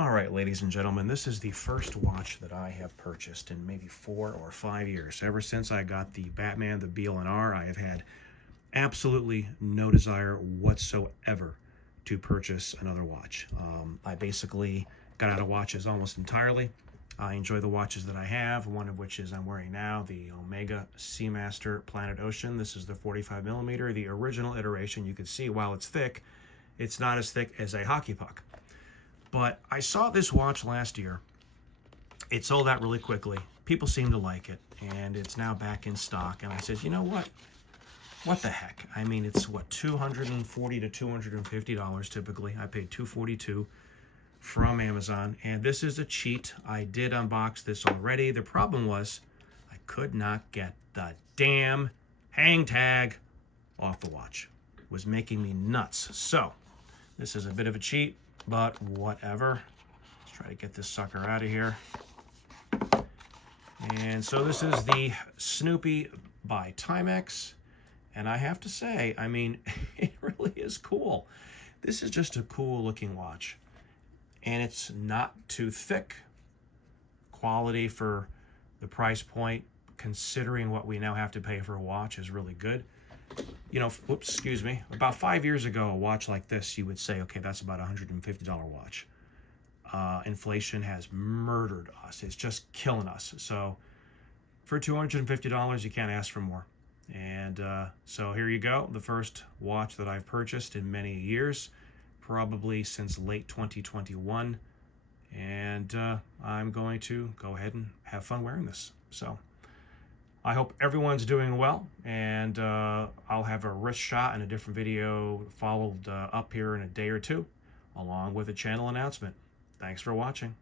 All right, ladies and gentlemen, this is the first watch that I have purchased in maybe 4 or 5 years. Ever since I got the Batman, the B&R, I have had absolutely no desire whatsoever to purchase another watch. I basically got out of watches almost entirely. I enjoy the watches that I have, one of which is I'm wearing now, the Omega Seamaster Planet Ocean. This is the 45 millimeter, the original iteration. You can see while it's thick, it's not as thick as a hockey puck. But I saw this watch last year. It sold out really quickly. People seem to like it, and it's now back in stock. And I said, you know what? What the heck? I mean, it's what, $240 to $250 typically. I paid $242 from Amazon, and this is a cheat. I did unbox this already. The problem was I could not get the damn hang tag off the watch. It was making me nuts. So this is a bit of a cheat, but whatever. Let's try to get this sucker out of here. And so this is the Snoopy by Timex. And I have to say, I mean, it really is cool. This is just a cool looking watch. And it's not too thick. Quality for the price point, considering what we now have to pay for a watch, is really good. You know, whoops, excuse me, about 5 years ago, a watch like this, you would say, okay, that's about a $150 watch. Inflation has murdered us. It's just killing us. So for $250, you can't ask for more. And so here you go, the first watch that I've purchased in many years, probably since late 2021. And I'm going to go ahead and have fun wearing this. So I hope everyone's doing well, and I'll have a wrist shot and a different video followed up here in a day or two, along with a channel announcement. Thanks for watching.